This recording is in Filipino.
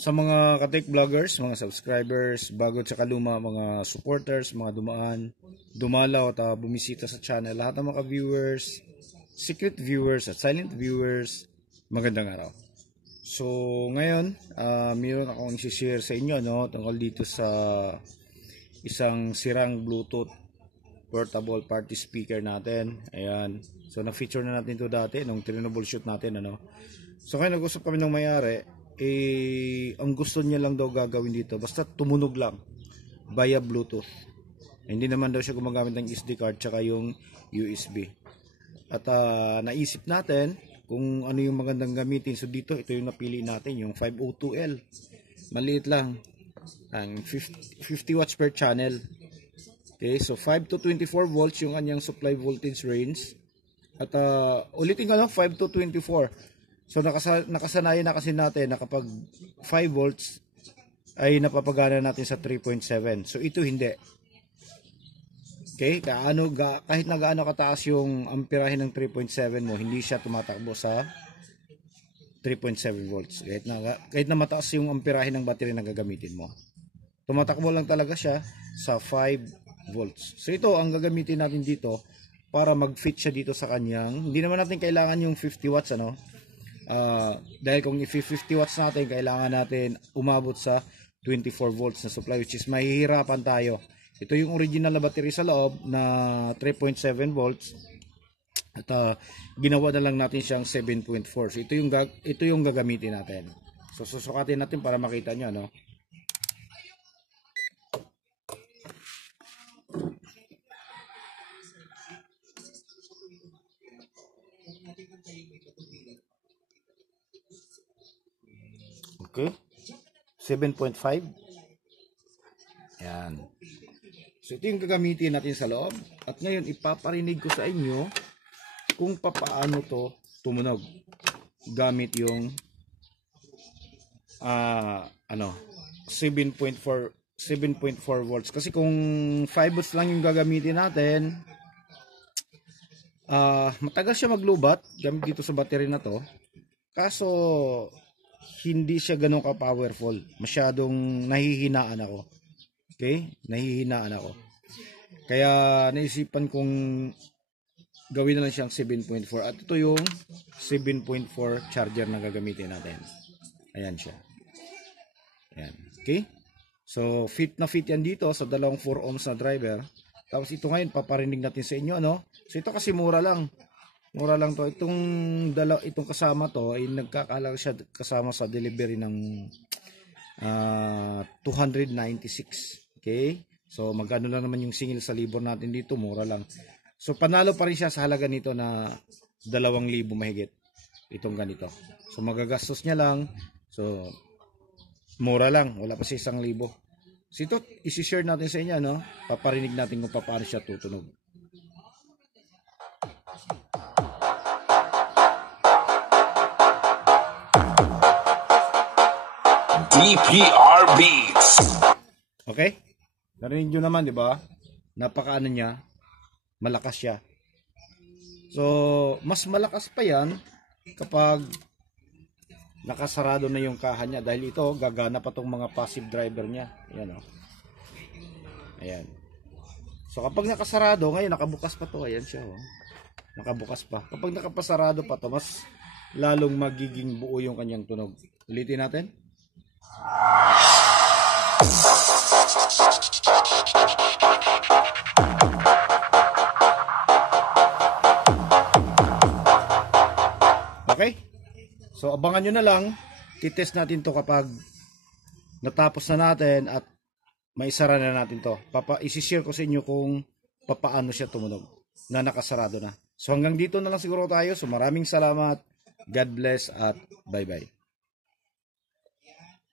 Sa mga ka-tech vloggers, mga subscribers, bago at luma, mga supporters, mga dumalaw at bumisita sa channel, lahat ng mga viewers, secret viewers at silent viewers, magandang araw. So ngayon, mayroon akong i-share sa inyo tungkol dito sa isang sirang Bluetooth portable party speaker natin. Ayan. So na-feature na natin ito dati nung troubleshoot natin So ngayon nag-usap kami ng may-ari, ang gusto niya lang daw gagawin dito basta tumunog lang via Bluetooth. Hindi naman daw siya gumagamit ng SD card tsaka yung USB. At naisip natin kung ano yung magandang gamitin. So dito, ito yung napili natin, yung 502L. Maliit lang. Ang 50 watts per channel. Okay, so 5 to 24 volts yung kanyang supply voltage range. At ulitin ko 5 to 24. So nakasanayan na kasi natin na kapag 5 volts ay napapagana natin sa 3.7. So ito hindi. Okay, kahit na gaano kataas yung amperahe ng 3.7 mo, hindi siya tumatakbo sa 3.7 volts. Kahit na mataas yung amperahe ng battery na gagamitin mo. Tumatakbo lang talaga siya sa 5 volts. So ito ang gagamitin natin dito para mag-fit siya dito sa kanyang. Hindi naman natin kailangan yung 50 watts dahil kung i-50 watts natin, kailangan natin umabot sa 24 volts na supply, which is mahihirapan tayo. Ito yung original na battery sa loob na 3.7 volts at ginawa na lang natin siyang 7.4. So ito yung gagamitin natin. So susukatin natin para makita nyo Okay, 7.5. Yan. So ito yung gagamitin natin sa loob. At ngayon ipaparinig ko sa inyo kung paano to tumunog gamit yung 7.4 volts. Kasi kung 5 volts lang yung gagamitin natin, matagal siya maglubat gamit dito sa battery na to. Kaso hindi siya ganun ka powerful. Masyadong nahihinaan ako. Okay? Nahihinaan ako. Kaya naisipan kong gawin na lang siyang 7.4. At ito yung 7.4 charger na gagamitin natin. Ayan siya. Ayan. Okay? So, fit na fit yan dito sa dalawang 4 ohms na driver. Tapos ito ngayon, paparinig natin sa inyo. So, ito kasi mura lang. Mura lang to. Itong kasama to ay nagkakalaga siya kasama sa delivery ng 296. Okay? So magkano lang naman yung singil sa libor natin dito, mura lang. So panalo pa rin siya sa halaga nito na 2,000 mahigit. Itong ganito. So magagastos niya lang. So mura lang, wala pa siya 1,000. So ito i-share natin sa inyo Paparinig natin kung paano siya tutunog. DPR Beats. Okay? Narinig nyo naman, di ba? Napakaano niya, malakas siya. So, mas malakas pa yan kapag nakasarado na yung kaha niya. Dahil ito, gagana pa tong mga passive driver niya. Ayan Ayan. So, kapag nakasarado, ngayon nakabukas pa to. Ayan siya Nakabukas pa. Kapag nakapasarado pa to, mas lalong magiging buo yung kanyang tunog. Ulitin natin. Okay? So abangan nyo na lang. Titest natin to kapag natapos na natin at maisara na natin to. Isi-share ko sa inyo kung paano siya tumunog na nakasarado na. So hanggang dito na lang siguro tayo. So maraming salamat. God bless at bye bye.